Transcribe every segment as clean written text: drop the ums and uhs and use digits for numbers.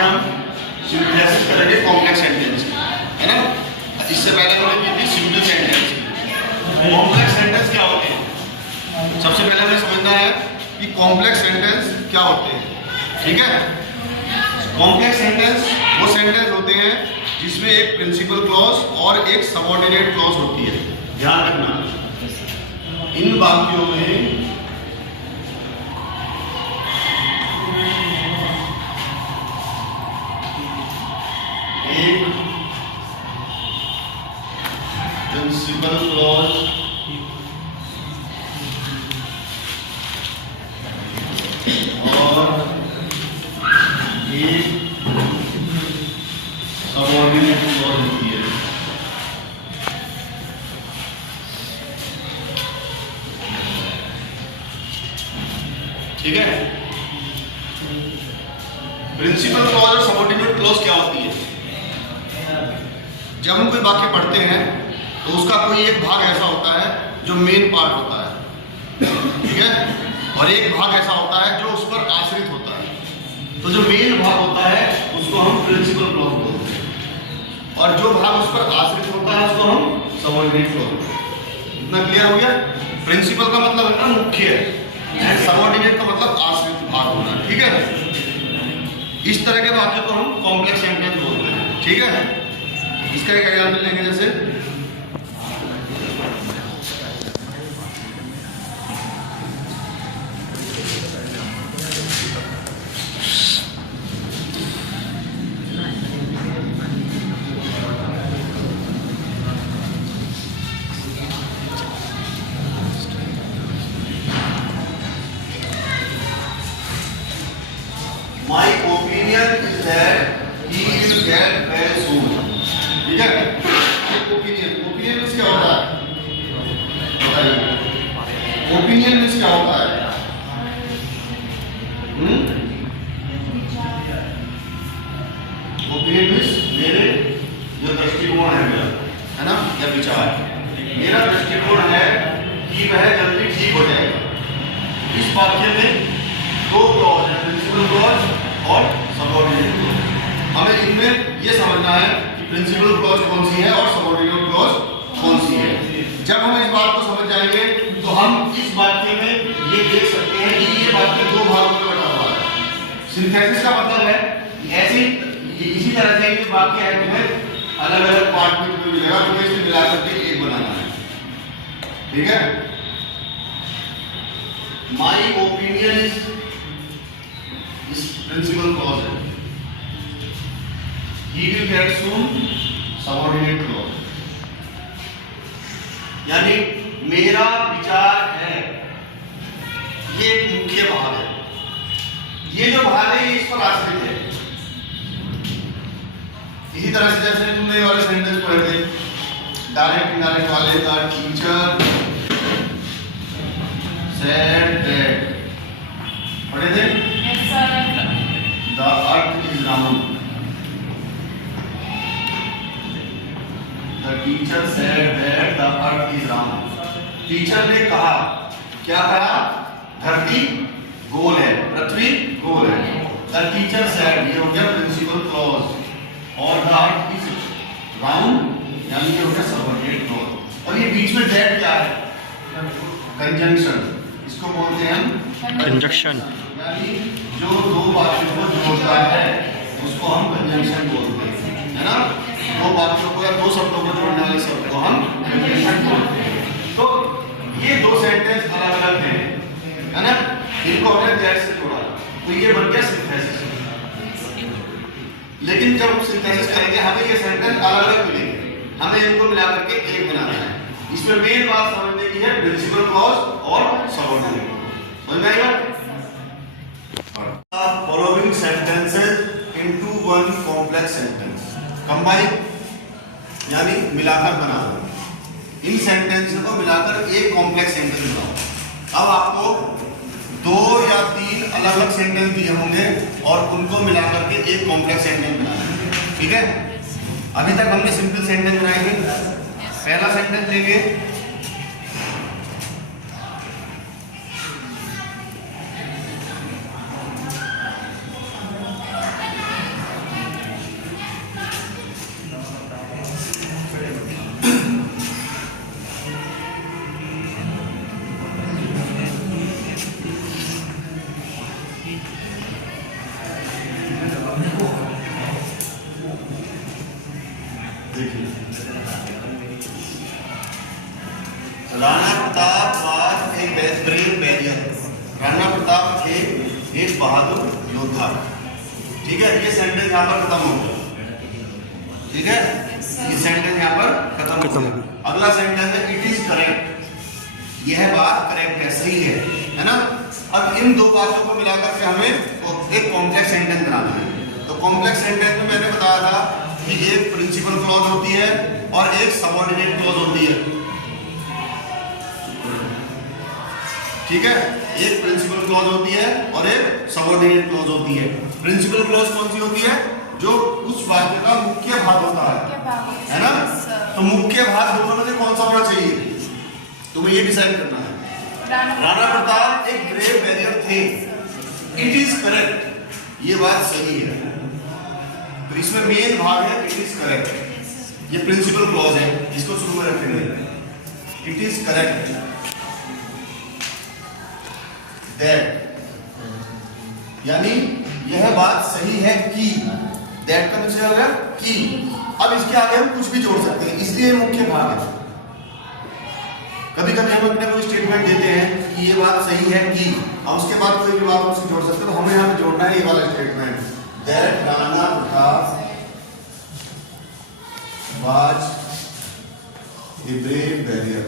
हम सिंथेसिस करेंगे complex sentence की, है ना। इससे पहले हमने की थी सिंपल सेंटेंस की। कॉम्प्लेक्स सेंटेंस क्या होते हैं? सबसे पहले हमें समझना है कि कॉम्प्लेक्स सेंटेंस क्या होते हैं, ठीक है। कॉम्प्लेक्स सेंटेंस वो सेंटेंस होते हैं जिसमें एक प्रिंसिपल क्लॉज और एक सबऑर्डिनेट क्लॉज होती है। ध्यान रखना, इन वाक्यों में एक प्रिंसिपल क्लॉज और एक सबऑर्डिनेट क्लॉज होती है। ठीक है। प्रिंसिपल क्लॉज और सबऑर्डिनेट क्लॉज क्या होती है? जब हम कोई वाक्य पढ़ते हैं तो उसका कोई एक भाग ऐसा होता है जो मेन पार्ट होता है, ठीक है, और एक भाग ऐसा होता है जो उस पर आश्रित होता है। तो जो मेन भाग होता है उसको हम प्रिंसिपल क्लॉज बोलते हैं, और जो भाग उस पर आश्रित होता है उसको हम सबऑर्डिनेट क्लॉज बोलते हैं। इतना क्लियर हो गया? प्रिंसिपल का मतलब है ना मुख्य, एंड सबऑर्डिनेट का मतलब आश्रित भाग होना, ठीक है। इस तरह के वाक्य को हम कॉम्प्लेक्स सेंटेंस बोलते हैं, ठीक है। इसका एक एग्जाम्पल लेंगे, जैसे My opinion is that he will get well soon. ठीक है? ओपिनियन मीन्स क्या होता है? बताइए। ओपिनियन मीन्स क्या होता है? ओपिनियन मीन्स मेरे जो दृष्टिकोण है मेरा, है ना, या विचार। मेरा दृष्टिकोण है कि वह जल्दी ठीक हो जाएगा। इस वाक्य में दो क्लॉज है, प्रिंसिपल क्लॉज और सबऑर्डिनेट क्लॉज। हमें इनमें यह समझना है कि प्रिंसिपल क्लॉज कौन सी है और सबऑर्डिनेट क्लॉज कौन सी है। जब हम इस बात को समझ जाएंगे तो हम इस वाक्य में ये देख सकते हैं कि ये वाक्य दो भागों में बटा हुआ है। सिंथेसिस का मतलब है ऐसे इसी तरह से ये वाक्य है, तुम्हें अलग अलग पार्ट में तुम्हें मिलेगा, तुम्हें इसे मिलाकर के एक बनाना है, ठीक है। My opinion is principal clause है। He will get soon, subordinate clause। यानी मेरा विचार है, ये एक मुख्य भाग है। ये जो भाग है ये इस पर आश्रित है। इसी तरह से जैसे तुमने वाले सेंटेंस पढ़े थे, डायरेक्ट इनडायरेक्ट वाले, द टीचर सेड दैट, पढ़े थे? The earth is round. The teacher said that the earth is round। Teacher ने कहा, क्या कहा? धरती गोल है, पृथ्वी गोल है। The teacher said, ये हो गया प्रिंसिपल क्लॉज, और the earth is round यानी ये हो गया सबऑर्डिनेट क्लॉज। और ये बीच में that क्या है? कंजंक्शन। इसको बोलते हैं हम कंजंक्शन, यानी जो दो वाक्यों को जोड़ता है उसको हम कंजंक्शन बोलते हैं, है ना। दो वाक्यों को या दो शब्दों को जोड़ने वाले शब्द को हम कंजंक्शन बोलते हैं। तो ये दो सेंटेंस अलग अलग हैं, है ना, इनको हमने दैट से जोड़ा तो ये बन गया सिंथेसिस। लेकिन जब हम सिंथेसिस करेंगे हमें ये सेंटेंस अलग अलग मिलेंगे, हमें इनको मिलाकर के एक बनाना है। इसमें मेन बात समझने की है प्रिंसिपल क्लॉज और सबऑर्डिनेट क्लॉज। समझ में आई बात? Following sentences into one complex sentence, combine यानी मिलाकर बनाना। इन सेंटेंस को मिलाकर एक कॉम्प्लेक्स सेंटेंस बनाओ। अब आपको दो या तीन अलग अलग सेंटेंस दिए होंगे और उनको मिलाकर के एक कॉम्प्लेक्स सेंटेंस बनाना है, ठीक है। अभी तक हमने सिंपल सेंटेंस बनाएंगे। पहला सेंटेंस लेंगे, तेज बहादुर योद्धा। ठीक है, ये सेंटेंस यहाँ पर खत्म हो गया। ठीक है, ये सेंटेंस यहाँ पर खत्म हो गया। अगला सेंटेंस है इट इज करेक्ट। यह बात करेक्ट है, सही है ना। अब इन दो बातों को मिलाकर के हमें एक कॉम्प्लेक्स सेंटेंस बनाना है। तो कॉम्प्लेक्स सेंटेंस में मैंने बताया था कि एक प्रिंसिपल क्लॉज होती है और एक सबऑर्डिनेट क्लॉज होती है। ठीक है, एक प्रिंसिपल क्लॉज होती है और एक सबऑर्डिनेट क्लॉज होती है। प्रिंसिपल क्लॉज कौन सी होती है? जो उस वाक्य का मुख्य भाग होता है ना। तो मुख्य भाग दोनों में से कौन सा होना चाहिए, तुम्हें ये डिसाइड करना है। राणा प्रताप एक ग्रेट वॉरियर थे। इट इज करेक्ट, ये बात सही है। तो इसमें मेन भाग है इट इज करेक्ट। ये प्रिंसिपल क्लॉज है, इसको शुरू में रखेंगे। इट इज करेक्ट दैट, यानी यह बात सही है कि, दैट का नीचे हो गया कि। अब इसके आगे हम कुछ भी जोड़ सकते हैं, इसलिए मुख्य भाग है। कभी कभी हम अपने कोई स्टेटमेंट देते हैं कि ये बात सही है कि, और उसके बाद कोई भी बात उससे जोड़ सकते हैं। तो हमें यहाँ पे जोड़ना है ये वाला statement, that Rana Pratap was a brave warrior.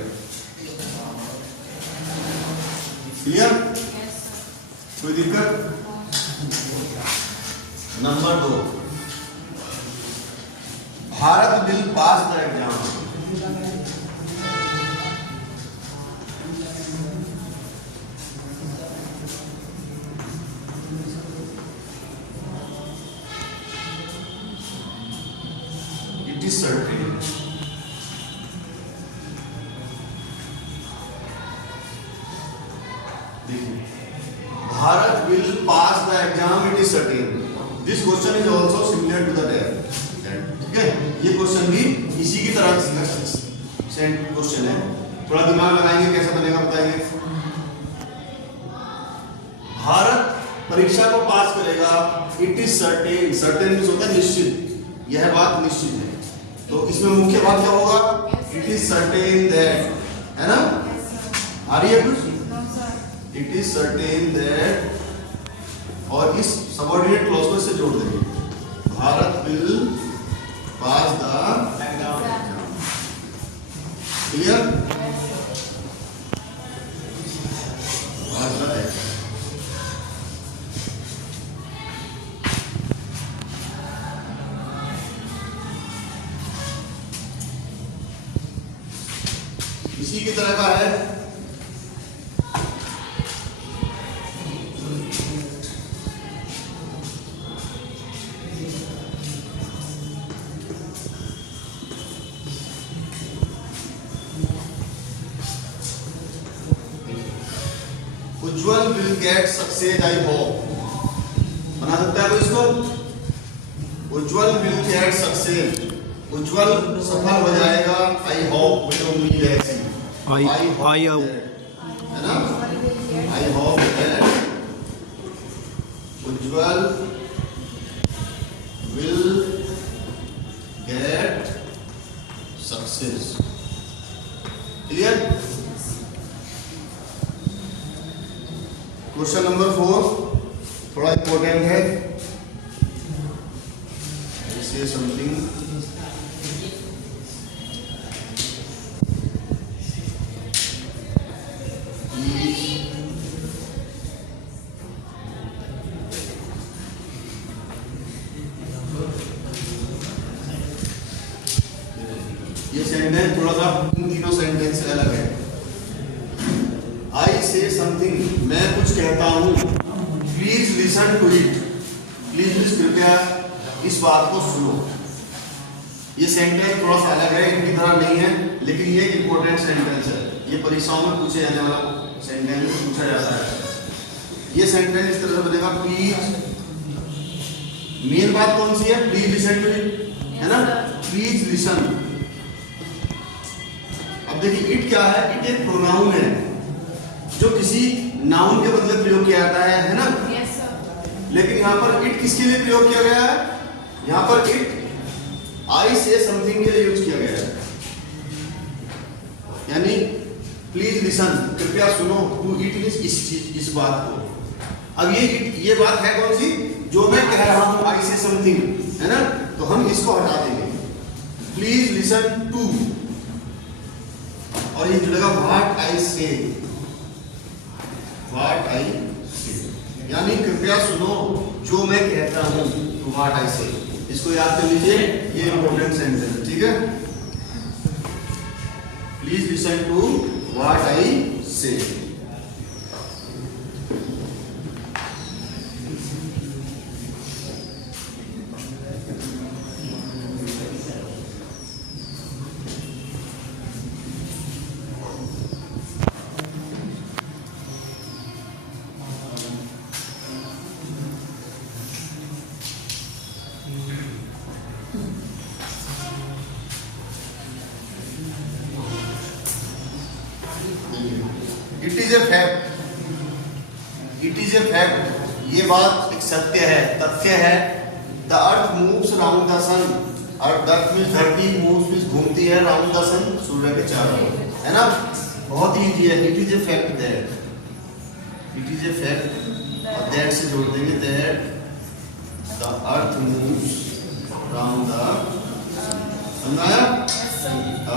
Clear? कोई दिक्कत? Number 2, Bharat will pass the exam. It is certain. Bharat will pass the exam. It is certain. This question is also similar to the that. ठीक है, ये question भी इसी की तरह question है। थोड़ा दिमाग लगाएंगे कैसा बनेगा बताएंगे। भारत परीक्षा को पास करेगा। It is certain, certain means होता है निश्चित, यह बात निश्चित है। तो इसमें मुख्य बात क्या होगा? इट इज सर्टेन दैट, है ना। आ रही है कुछ? इट इज सर्टेन दैट, और इस सबऑर्डिनेट क्लॉज को इससे जोड़ देंगे, Bharat will pass the exam. Clear? Pass the exam. इसी की तरह का है Ujjwal will get success I hope. बना सकता है कोई इसको? Ujjwal will get success, Ujjwal सफल हो जाएगा। आई होप, मुझे उम्मीद है ऐसी। आई होप, है ना। I hope that Ujjwal will get success. Clear? Question number 4 थोड़ा इंपॉर्टेंट है। से समथिंग, ये सेंटेंस थोड़ा सा इन तीनों सेंटेंस से अलग है। आई से समथिंग, मैं कुछ कहता हूँ। Please listen to it, please कृपया इस बात को सुनो। ये सेंटेंस थोड़ा सा अलग है, इनकी तरह नहीं है, लेकिन ये इंपॉर्टेंट सेंटेंस है। ये परीक्षाओं में पूछे जाने वाला सेंटेंस पूछा जाता है। ये सेंटेंस इस तरह से बनेगा, प्लीज। मेन बात कौन सी है? प्लीज लिसन टू इट, है ना। Please listen. अब देखिए इट क्या है? इट एक प्रोनाउन है जो किसी नाउन के बदले प्रयोग किया जाता है ना। yes, लेकिन यहाँ पर इट किसके लिए प्रयोग किया गया है? यहाँ पर इट आई से समथिंग के लिए यूज किया गया है। यानी प्लीज लिसन, कृपया सुनो, टू इट मींस इस बात को। अब ये बात है कौन सी, जो मैं कह रहा हूं आई से समथिंग, है ना, तो हम इसको हटा देंगे। प्लीज लिसन टू, और ये जुड़ेगा व्हाट आई से, व्हाट आई से, यानी कृपया सुनो जो मैं कहता हूं, व्हाट आई से। इसको याद कर लीजिए, ये इंपॉर्टेंट सेंटेंस है, ठीक है। Please listen to what I say. It is a fact, it is a fact, ये बात एक सत्य है, तथ्य है। The earth moves round the sun, और अर्थ मींस धरती, मूव्स मींस घूमती है, राउंड द सन सूर्य के चारों ओर, है ना। बहुत ही इजी है। It is a fact that, it is a fact, और दैट से जोड़ देंगे, that the earth moves round the, समझाया,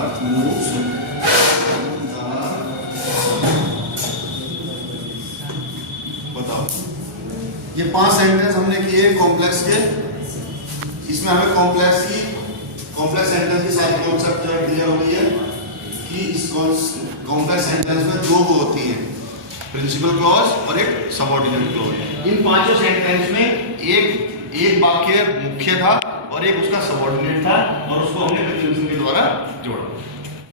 अर्थ मूव्स। बताओ, ये 5 सेंटेंस हमने किए कॉम्प्लेक्स के। इसमें हमें कॉम्प्लेक्स सेंटेंस की सारी कॉन्सेप्ट जो है क्लियर हो गई है कि इस कॉम्प्लेक्स सेंटेंस में 2 वो होती है, प्रिंसिपल क्लॉज और एक सबऑर्डिनेट क्लॉज। इन 5 सेंटेंस में एक वाक्य मुख्य था और एक उसका सबऑर्डिनेट था, और उसको हमने कंजंक्शन के द्वारा जोड़ा।